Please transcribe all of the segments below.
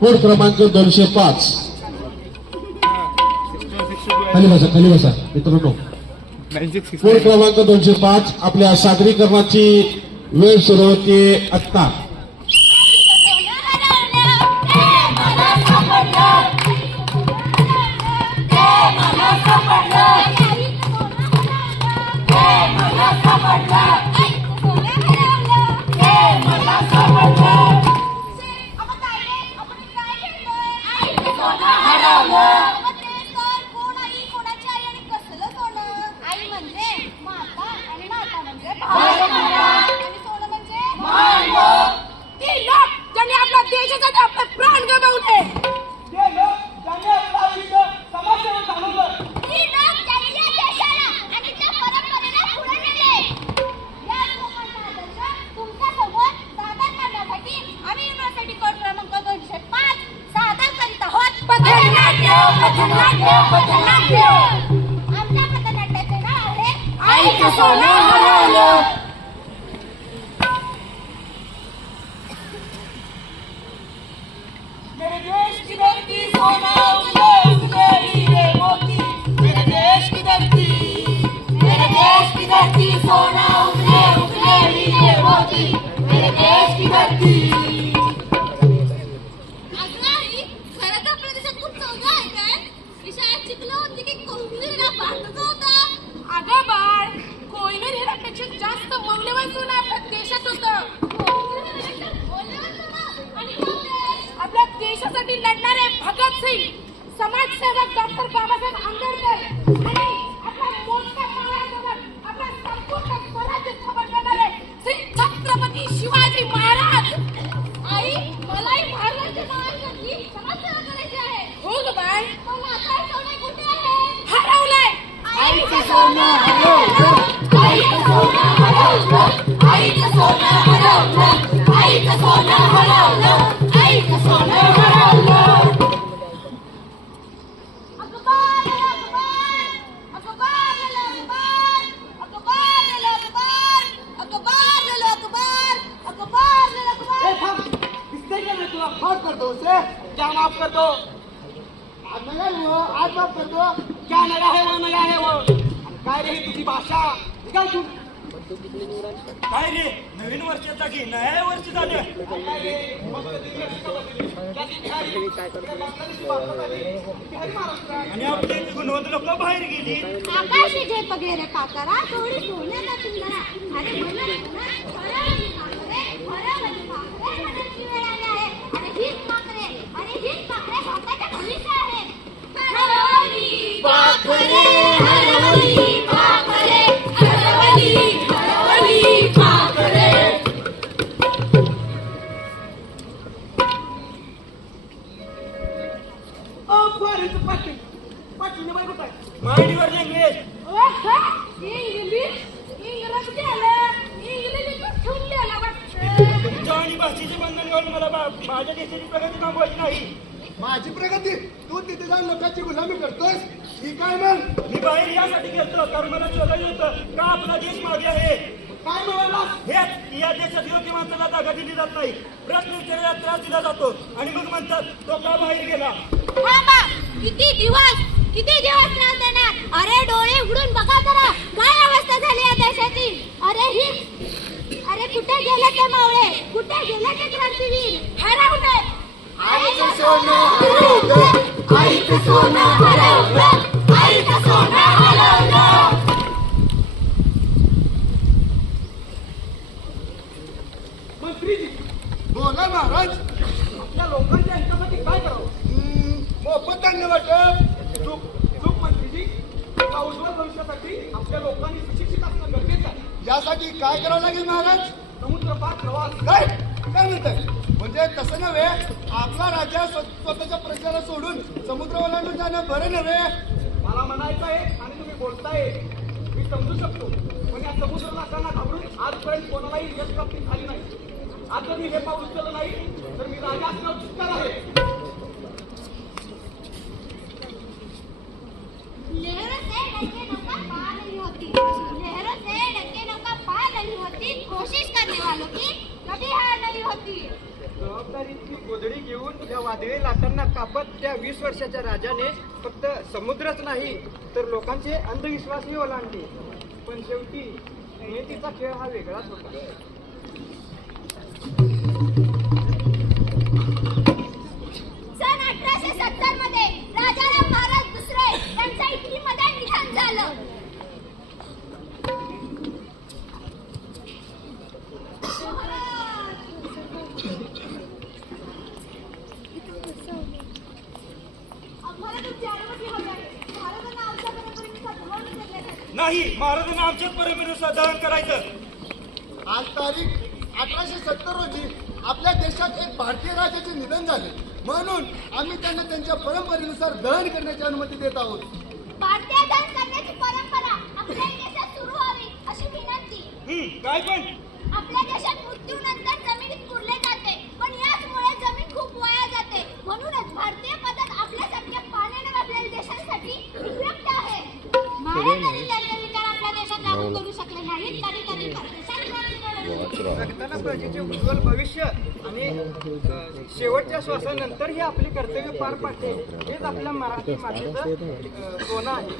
Code क्रमांक 205. खाली बसा मित्रांनो. कोड क्रमांक 205. आपल्या सादरीकरणाची वेळ सुरू होते आत्ता. आमच्या पथनाट्याचे नाव आहे आईचं सोनं हरवलं. मेरे देश की धरती सोना उगले उगले हीरे मोती. मेरे देश की धरती, मेरे देश की धरती सोना उगले उगले हीरे मोती. मेरे देश की धरती. अगं बाळ, कोयनेर हिऱ्यापेक्षा जास्त मौल्यवान सोनं आपल्या देशात होतं. आपल्या देशासाठी लढणारे भगतसिंग, समाजसेवक डॉक्टर बाबासाहेब आंबेडकर आणि आपल्या मोठ्या मावळ्यासोबत आपल्या संपूर्ण स्वराज्य स्थापन करणारे श्री छत्रपती शिवाजी महाराज. आई, मलाही महाराजांच्या नावाची समाजसेवा करायची आहे. हो ग बाळ, पण आता सोनं कुठे आहे? हरवलंय. आईचं सोनं हरवलं, आईचं सोनं हरवलं, आईचं सोनं हरवलं, आईचं सोनं हरवलं, आईचं सोनं हरवलं. अकबर अकबर, अकबर अकबर, अकबर अकबर, अकबर अकबर, अकबर अकबर. किससे क्या मैं तुला माफ कर दो उसे? क्या माफ कर दो? आज नगा है वो, आज माफ कर दो. क्या नगा है वो, नगा है वो. काय रे ही तुझी भाषा? निघाल तू. काय रे, नवीन वर्षाचा की नव्या वर्ष झालं. काय रे, मस्त दिली असं बघितली. क्या ती बिहारी? त्या बांगलादेशी भाषा झाली. बिहारी महाराष्ट्र. आणि आपली गुणवंत लोक बाहेर गेली. आकाशी झेप वगैरे काकरा थोडी सोन्याचा सुंदरा. अरे म्हणलं हरवली काकरे, हरवली काकरे, मनाची वेळ आली आहे. अरे हीच काकरे, अरे हीच काकरे भारताच्या भविष्य आहे. हरवली काकरे, हरवली काकरे, हरवली, हरवली काकरे. फारीचं पाटील. पाटीलने बाई कुठं आहे? मांडीवर इंग्लिश. इंग्रजी आलं, इंग्रजी ठेवून आला वाटतं. तुमच्या आणि भाषेच्या बंधनावर मला माझ्या देशाची प्रगती थांबवायची नाही. माझी प्रगती? तू तिथे जाऊन लोकांची गुलामी करतोस? ही काय मग? मी बाहेर यासाठी गेलो तर मला शोधायला होतं का आपला देश मागे आहे. काय मिळाला? हेच या देशात योग्य माणसाला जागा दिली जात नाही. प्रश्न विचारायला त्रास दिला जातो आणि मग म्हणतात तो का बाहेर गेला. थांबा, किती दिवस त्रास देणार? अरे डोळे उघडून बघा जरा, काय अवस्था झाली या देशाची. अरे कुठे गेले ते मावळे, कुठे गेले ते क्रांतीवीर? हरवले. आईचं सोनं हरवलं, आईचं सोनं हरवलं, आईचं सोनं हरवलं. मंत्रीजी बोला महाराज. आपल्या लोकांच्या हितासाठी काय करावं? मोफत धान्य वाटप. चूक चूक मंत्रीजी. या उज्ज्वल भविष्यासाठी आपल्या लोकांनी सुशिक्षित असणं गरजेचं आहे. यासाठी काय करावं लागेल महाराज? समुद्रपार प्रवास. काय काय म्हणताय? म्हणजे तसं नव्हे, आपला राजा स्वतःच्या प्रजेला सोडून समुद्र ओलांडून जाणं बरं नव्हे. मला म्हणायचं आहे आणि तुम्ही बोलताय मी समजू शकतो, पण या समुद्र नाकांना घाबरून आजपर्यंत कोणालाही यश प्राप्ती झाली नाही. आज जर मी हे पाऊल उचललं नाही तर मी राजा असण्यावर चुकणार आहे. लहरों से डरके नौका पार नहीं होती, लहरों से डरके नौका पार नहीं होती, कोशिश करने वालों की कभी हार नहीं होती. जबाबदारीची गोधडी घेऊन त्या वादळी लाटांना कापत त्या 20 वर्षाच्या राजाने फक्त समुद्रच नाही तर लोकांचे अंधविश्वासही ओलांडले. पण शेवटी नियतीचा खेळ हा वेगळाच होता. सन 1870 मध्ये राजाराम महाराज दुसरे यांच्या इटलीमध्ये निधन झालं. नाही, महाराजांना आमच्याच परंपरेनुसार दहन करायचं. आज तारीख 1870 रोजी आपल्या देशात एक भारतीय राजाचे निधन झाले, म्हणून आम्ही त्यांना त्यांच्या परंपरेनुसार दहन करण्याची अनुमती देत आहोत. भारतीय दहन करण्याची परंपरा आपल्या देशात सुरू व्हावी अशी विनंती. काय पण आपल्या देशात मृत्यूनंतर जमिनीत पुरले जाते, पण याचमुळे जमीन खूप वाया जाते. म्हणूनच भारतीय पद्धत आपल्यासारख्या पाण्याने व्यापलेल्या देशांसाठी उपयुक्त आहे. महाराजांनी त्यांचे विचार आपल्या देशात लागू करू शकले नाहीत तरी त्यांनी परदेशात जगताना प्रजेचे उज्ज्वल भविष्य आणि शेवटच्या श्वासानंतरही आपले कर्तव्य पार पाडते हेच आपल्या मराठी मातेचं सोनं आहे.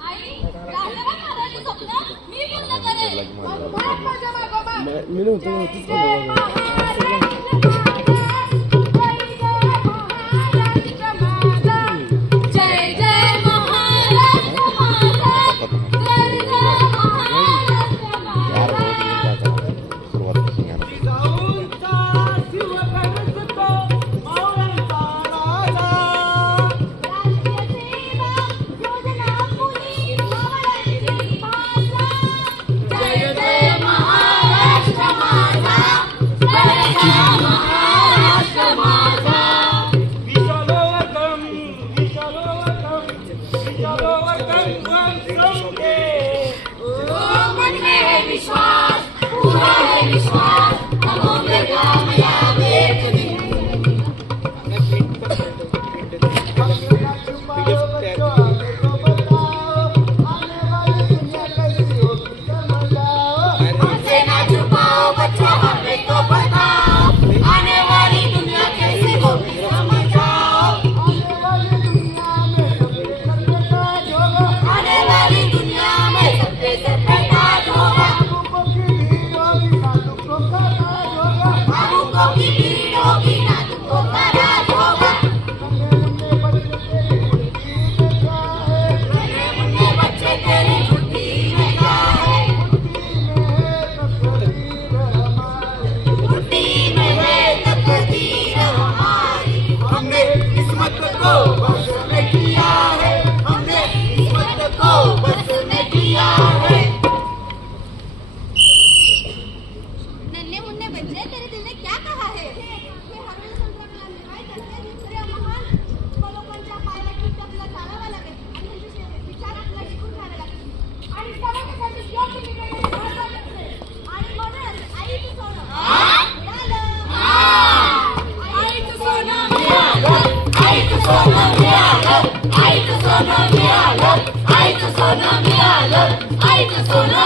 आई, राजाराम महाराजांचे स्वप्न मी पूर्ण करेन. महाराष्ट्राच्या मागोमाग जय जय महाराष्ट्र माझा, जय जय महाराष्ट्र माझा. जिजाऊंचा शिवधनुष्य तो मावळ्यांचा राजा. राष्ट्रीय सेवा योजना पुरी मावळ्यांची भाषा. जय जय महाराष्ट्र माझा, जय जय महाराष्ट्र माझा. मन में है विश्वास, पूरा है विश्वास, हमों में कामयाब एक दिन. हमसे ना छुपाओ बच्चों, हमें तो बताओ, आने वाली दुनिया कैसी होगी समझाओ. आने वाली दुनिया में सबके सर पे ताज होगा. बाबुओं की भीड़ होगी, नाजुकों का राज होगा. नन्हे मुन्ने बच्चे तेरी छुट्टी में क्या है? छुट्टी में है तकदीर हमारी. हमने किस्मत को बस में किया है, हमने किस्मत को बस में किया है. नन्हे मुन्ने बच्चे तेरे दिल ने क्या कहा है? हे हरवलेल्या संसाराला काय करते? दुसऱ्या महान लोकांच्या पायाला आपल्याला चालावं लागेल आणि त्यांचे विचार आपल्याला शिकून घ्यावे लागतील आणि समाजासाठी योग्य निर्णय महत्त्वाचे असते. आणि म्हणून आईचं सोनं मिळालं. आईचं सोनं मिळालं. आईचं सोनं मिळालं. आईचं सोनं मिळालं. आईचं सोनं मिळालं. आईचं सोनं